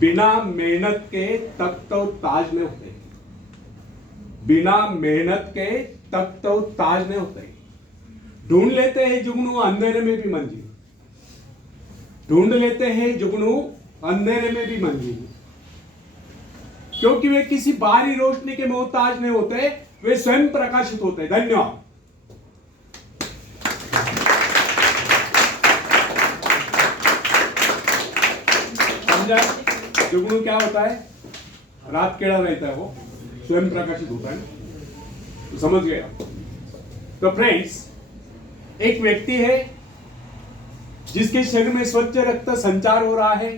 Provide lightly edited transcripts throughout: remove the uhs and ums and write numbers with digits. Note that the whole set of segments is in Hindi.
बिना मेहनत के तख्त और ताज नहीं होते। बिना मेहनत के तख्त और ताज नहीं होते। ढूंढ लेते हैं जुगनू अंधेरे में भी मंजिल। ढूंढ लेते हैं जुगनू अंधेरे में भी मंजिल, क्योंकि वे किसी बाहरी रोशनी के मोहताज नहीं होते, वे स्वयं प्रकाशित होते। धन्यवाद। समझा? जुगनू क्या होता है? रात केड़ा रहता है, वो स्वयं प्रकाशित होता है। तो समझ गए आप? तो फ्रेंड्स, एक व्यक्ति है जिसके शरीर में स्वच्छ रक्त संचार हो रहा है,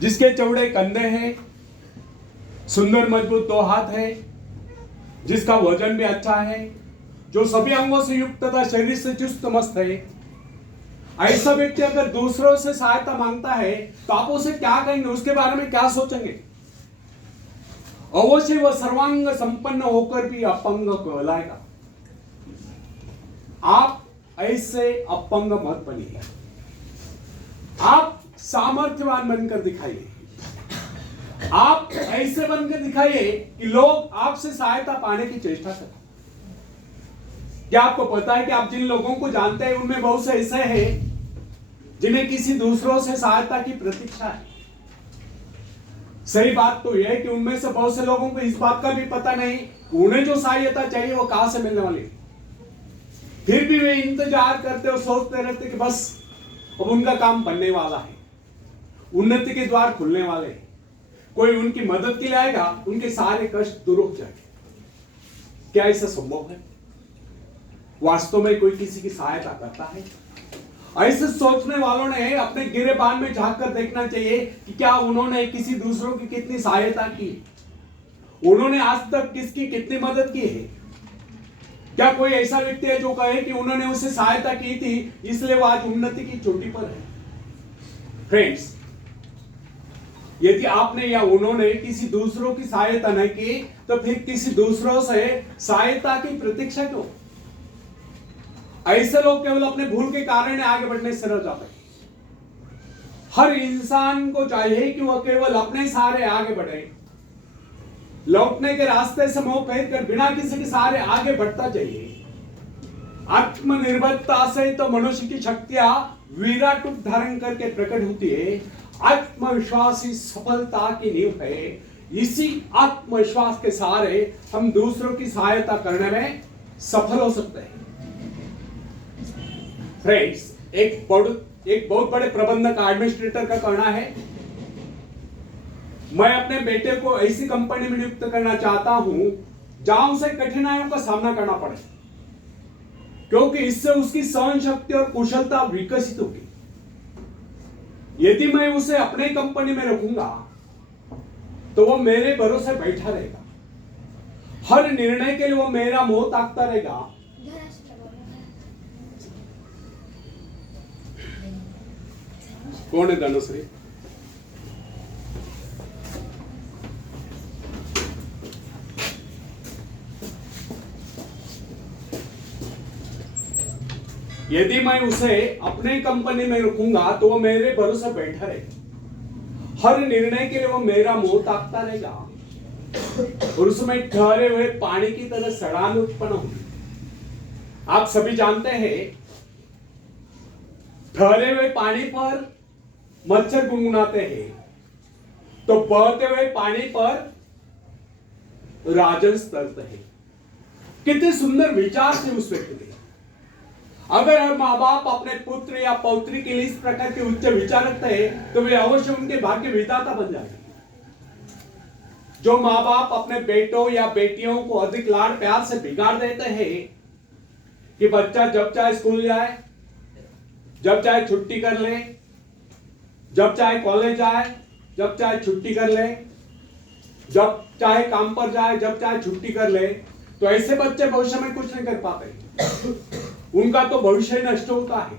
जिसके चौड़े कंधे हैं, सुंदर मजबूत 2 हाथ है, जिसका वजन भी अच्छा है, जो सभी अंगों से युक्त तथा शरीर से चुस्त मस्त है। ऐसा व्यक्ति अगर दूसरों से सहायता मांगता है तो आप उसे क्या कहेंगे? उसके बारे में क्या सोचेंगे? अवश्य वह सर्वांग संपन्न होकर भी अपंग कहलाएगा। आप ऐसे अपंग मत बनिए। आप सामर्थ्यवान बनकर दिखाइए। आप ऐसे बनकर दिखाइए कि लोग आपसे सहायता पाने की चेष्टा करें। क्या आपको पता है कि आप जिन लोगों को जानते हैं उनमें बहुत से ऐसे हैं जिन्हें किसी दूसरों से सहायता की प्रतीक्षा है? सही बात तो यह है कि उनमें से बहुत से लोगों को इस बात का भी पता नहीं उन्हें जो सहायता चाहिए वो कहां से मिलने वाली है। फिर भी वे इंतजार करते और सोचते रहते कि बस अब उनका काम बनने वाला है, उन्नति के द्वार खुलने वाले हैं, कोई उनकी मदद के लिए आएगा, उनके सारे कष्ट दूर हो जाएंगे। क्या ऐसा संभव है? वास्तव में कोई किसी की सहायता करता है? ऐसे सोचने वालों ने अपने गिरेबान में झांक कर देखना चाहिए कि क्या उन्होंने किसी दूसरों की कितनी सहायता की, उन्होंने आज तक किसकी कितनी मदद की है। क्या कोई ऐसा व्यक्ति है जो कहे कि उन्होंने उसे सहायता की थी इसलिए वो आज उन्नति की चोटी पर है? फ्रेंड्स, यदि आपने या उन्होंने किसी दूसरों की सहायता नहीं की तो फिर किसी दूसरों से सहायता की प्रतीक्षा क्यों? ऐसे लोग केवल अपने भूल के कारण आगे बढ़ने से रह जाते हैं। हर इंसान को चाहिए कि वह केवल अपने सहारे आगे बढ़े, लौटने के रास्ते से मुंह फेर कर बिना किसी के सहारे आगे बढ़ता जाइए। आत्मनिर्भरता से तो मनुष्य की शक्तियां विराट रूप धारण करके प्रकट होती है। आत्मविश्वास ही सफलता की नींव है। इसी आत्मविश्वास के सहारे हम दूसरों की सहायता करने में सफल हो सकते हैं। फ्रेंड्स, एक बहुत बड़े प्रबंधक एडमिनिस्ट्रेटर का कहना है, मैं अपने बेटे को ऐसी कंपनी में नियुक्त करना चाहता हूं जहां उसे कठिनाइयों का सामना करना पड़े, क्योंकि इससे उसकी सहन शक्ति और कुशलता विकसित होगी। यदि मैं उसे अपने कंपनी में रखूंगा तो वो मेरे भरोसे बैठा रहेगा, हर निर्णय के लिए वो मेरा मुंह ताकता रहेगा। कौन है धनुश्री? यदि मैं उसे अपने कंपनी में रखूंगा तो वो मेरे भरोसे बैठा रहेगा, हर निर्णय के लिए वो मेरा मुंह ताकता रहेगा और उसमें ठहरे हुए पानी की तरह सड़ान उत्पन्न होगी। आप सभी जानते हैं, ठहरे हुए पानी पर मच्छर गुनगुनाते हैं तो बहते हुए पानी पर राजहंस तैरते हैं। कितने सुंदर विचार थे उस व्यक्ति के। अगर हर माँ बाप अपने पुत्र या पौत्री के लिए इस प्रकार के उच्च विचार रखते हैं तो वे अवश्य उनके भाग्य विधाता बन जाएंगे। जो माँ बाप अपने बेटों या बेटियों को अधिक लाड प्यार से बिगाड़ देते हैं कि बच्चा जब चाहे स्कूल जाए, जब चाहे छुट्टी कर ले, जब चाहे कॉलेज जाए, जब चाहे छुट्टी कर ले, जब चाहे काम पर जाए, जब चाहे छुट्टी कर ले, तो ऐसे बच्चे भविष्य में कुछ नहीं कर पाते। उनका तो भविष्य नष्ट होता है।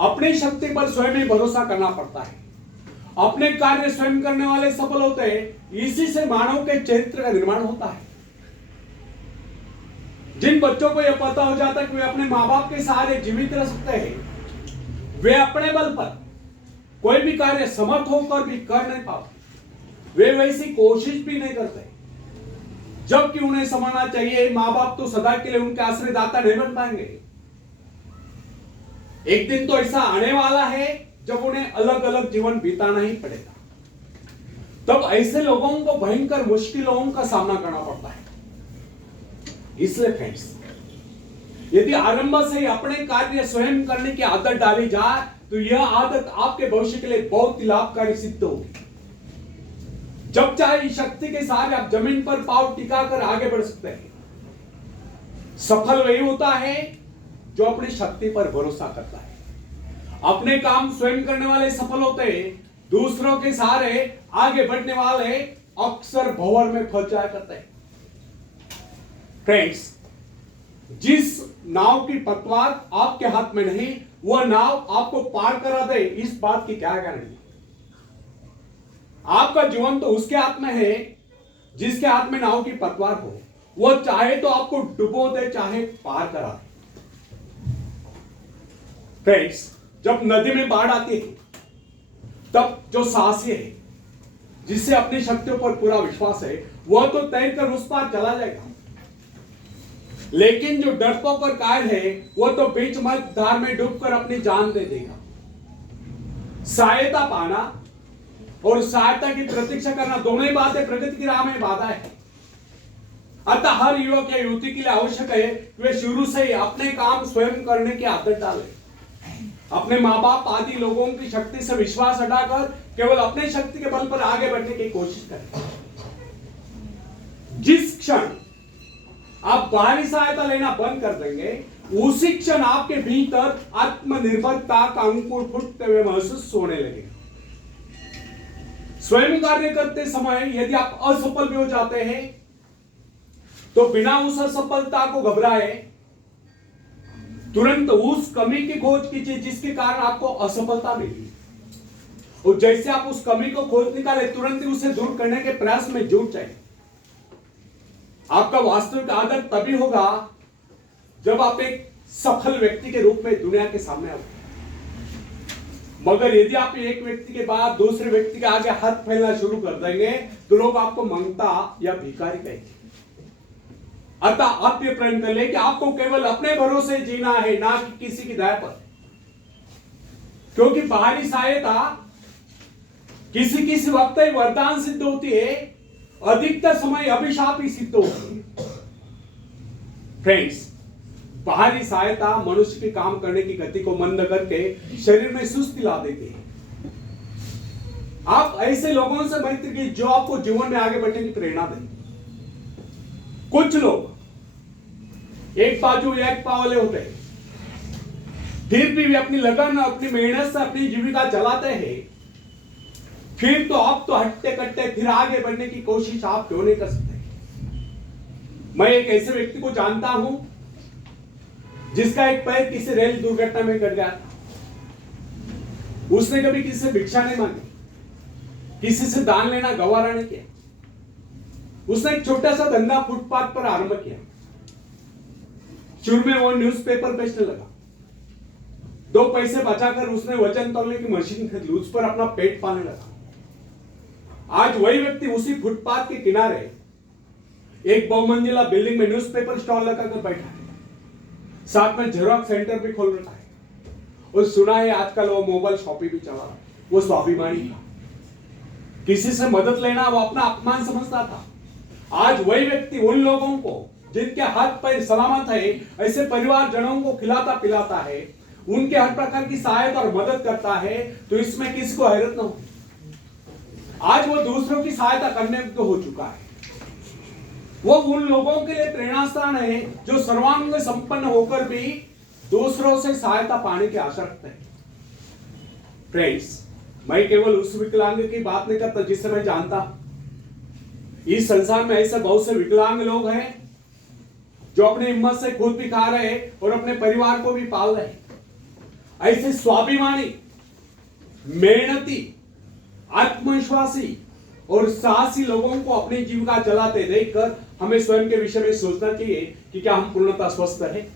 अपनी शक्ति पर स्वयं ही भरोसा करना पड़ता है। अपने कार्य स्वयं करने वाले सफल होते हैं। इसी से मानव के चरित्र का निर्माण होता है। जिन बच्चों को यह पता हो जाता है कि वे अपने माँ बाप के सहारे जीवित रह सकते हैं, वे अपने बल पर कोई भी कार्य समर्थ होकर भी कर नहीं पाते, वे वैसी कोशिश भी नहीं करते, जबकि उन्हें समझना चाहिए मां बाप तो सदा के लिए उनके आश्रयदाता नहीं बन पाएंगे। एक दिन तो ऐसा आने वाला है जब उन्हें अलग अलग जीवन बिताना ही पड़ेगा। तब ऐसे लोगों को भयंकर मुश्किलों का सामना करना पड़ता है। इसलिए फ्रेंड्स, यदि आरंभ से ही अपने कार्य स्वयं करने की आदत डाली जाए तो यह आदत आपके भविष्य के लिए बहुत ही लाभकारी सिद्ध होगी। जब चाहे इस शक्ति के साथ आप जमीन पर पांव टिकाकर आगे बढ़ सकते हैं। सफल वही होता है जो अपनी शक्ति पर भरोसा करता है। अपने काम स्वयं करने वाले सफल होते हैं, दूसरों के सहारे आगे बढ़ने वाले अक्सर भंवर में फंस जाया करते हैं। फ्रेंड्स, जिस नाव की पतवार आपके हाथ में नहीं, वह नाव आपको पार करा दे, इस बात की क्या गारंटी? आपका जीवन तो उसके हाथ में है जिसके हाथ में नाव की पतवार हो। वह चाहे तो आपको डुबो दे, चाहे पार करा दे। फ्रेंड्स, जब नदी में बाढ़ आती है तब जो साहसी है, जिससे अपनी शक्तियों पर पूरा विश्वास है, वह तो तैरकर उस पार चला जाएगा। लेकिन जो डरपोक और कायल है, वह तो बीच मझधार में डूबकर अपनी जान दे देगा। सहायता पाना और सहायता की प्रतीक्षा करना दोनों ही बातें प्रगति की राह में बाधा है। अतः हर युवक या युवती के लिए आवश्यक है कि वे शुरू से ही अपने काम स्वयं करने की आदत डालें। अपने माँ बाप आदि लोगों की शक्ति से विश्वास हटाकर केवल अपनी शक्ति के बल पर आगे बढ़ने की कोशिश करें। जिस क्षण आप बाहरी सहायता लेना बंद कर देंगे, उसी क्षण आपके भीतर आत्मनिर्भरता का अंकुर फूटते हुए महसूस होने लगेगा। स्वयं कार्य करते समय यदि आप असफल भी हो जाते हैं तो बिना उस असफलता को घबराए तुरंत उस कमी की खोज कीजिए जिसके कारण आपको असफलता मिली, और जैसे आप उस कमी को खोज निकाले तुरंत ही उसे दूर करने के प्रयास में जुट जाए। आपका वास्तविक आदर तभी होगा जब आप एक सफल व्यक्ति के रूप में दुनिया के सामने आओ। मगर यदि आप एक व्यक्ति के बाद दूसरे व्यक्ति के आगे हाथ फैलना शुरू कर देंगे तो लोग आपको मंगता या भिखारी कहेंगे। अतः आप ये प्रण कर ले कि आपको केवल अपने भरोसे जीना है, ना कि किसी की दया पर। क्योंकि बाहरी सहायता किसी किसी वक्त ही वरदान सिद्ध होती है, अधिकतर समय अभिशाप ही सिद्ध होती है। फ्रेंड्स, बाहरी सहायता मनुष्य के काम करने की गति को मंद करके शरीर में सुस्ती ला देती है। आप ऐसे लोगों से मैत्री कीजिए जो आपको जीवन में आगे बढ़ने की प्रेरणा दें। कुछ लोग एक बाजू एक पाव वाले होते हैं, फिर भी वे अपनी लगन अपनी मेहनत से अपनी जीविका चलाते हैं। फिर तो आप तो हट्टे कट्टे फिर आगे बढ़ने की कोशिश आप क्यों नहीं कर सकते? मैं एक ऐसे व्यक्ति को जानता हूं जिसका एक पैर किसी रेल दुर्घटना में कट गया था। उसने कभी किसी से भिक्षा नहीं मांगी, किसी से दान लेना गवारा नहीं किया। उसने एक छोटा सा धंधा फुटपाथ पर आरंभ किया। शुरू में वो न्यूज़पेपर बेचने लगा। 2 पैसे बचाकर उसने वजन तौलने की मशीन खरीद ली, उस पर अपना पेट पालने लगा। आज वही व्यक्ति उसी फुटपाथ के किनारे एक बहुमंजिला बिल्डिंग में न्यूज़पेपर स्टॉल लगाकर बैठा है, साथ में जेरॉक्स सेंटर भी खोल रखा है, और सुना है आजकल वो मोबाइल शॉपिंग भी चला रहा है। वो स्वाभिमानी था, किसी से मदद लेना वो अपना अपमान समझता था। आज वही व्यक्ति उन लोगों को जिनके हाथ पैर सलामत है, ऐसे परिवारजनों को खिलाता पिलाता है, उनके हर प्रकार की सहायता और मदद करता है, तो इसमें किसी को हैरत न हो। आज वो दूसरों की सहायता करने को हो चुका है। वो उन लोगों के लिए प्रेरणा स्थान है जो सर्वांग संपन्न होकर भी दूसरों से सहायता पाने की आशा रखते हैं। फ्रेंड्स, मैं केवल उस विकलांग की बात नहीं करता जिसे मैं जानता हूं। इस संसार में ऐसे बहुत से विकलांग लोग हैं जो अपने हिम्मत से खुद भी खा रहे हैं और अपने परिवार को भी पाल रहे हैं। ऐसे स्वाभिमानी, मेहनती, आत्मविश्वासी और साहसी लोगों को अपनी जीविका चलाते देखकर हमें स्वयं के विषय में सोचना चाहिए कि क्या हम पूर्णतः स्वस्थ हैं,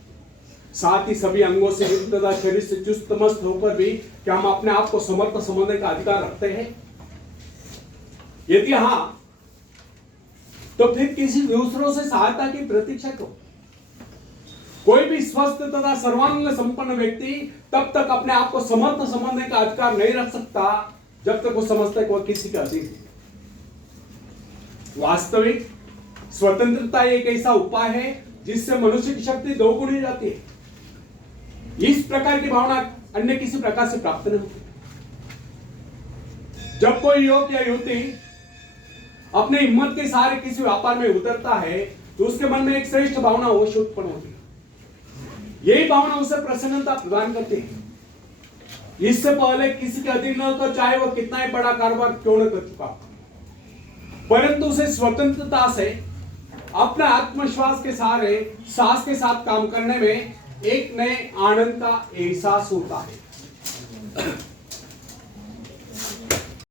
साथ ही सभी अंगों से युक्त तथा शरीर से चुस्त मस्त होकर भी क्या हम अपने आप को समर्थ समझने का अधिकार रखते हैं? यदि हाँ, तो फिर किसी दूसरों से सहायता की प्रतीक्षा क्यों? कोई भी स्वस्थ तथा सर्वांग संपन्न व्यक्ति तब तक अपने आप को समर्थ समझने का अधिकार नहीं रख सकता जब तक वो समझता है कि वह किसी का अधीन है। वास्तविक स्वतंत्रता एक ऐसा उपाय है जिससे मनुष्य की शक्ति दोगुनी हो जाती है। इस प्रकार की भावना अन्य किसी प्रकार से प्राप्त नहीं होती। जब कोई युवक या युवती अपने हिम्मत के सहारे किसी व्यापार में उतरता है तो उसके मन में एक श्रेष्ठ भावना अवश्य उत्पन्न होती है। यही भावना उसे प्रसन्नता प्रदान करती है। इससे पहले किसी के अधीन न होकर चाहे वह कितना ही बड़ा कारोबार क्यों न कर चुका, परंतु उसे स्वतंत्रता से अपने आत्मविश्वास के सहारे साहस के साथ काम करने में एक नए आनंद का एहसास होता है।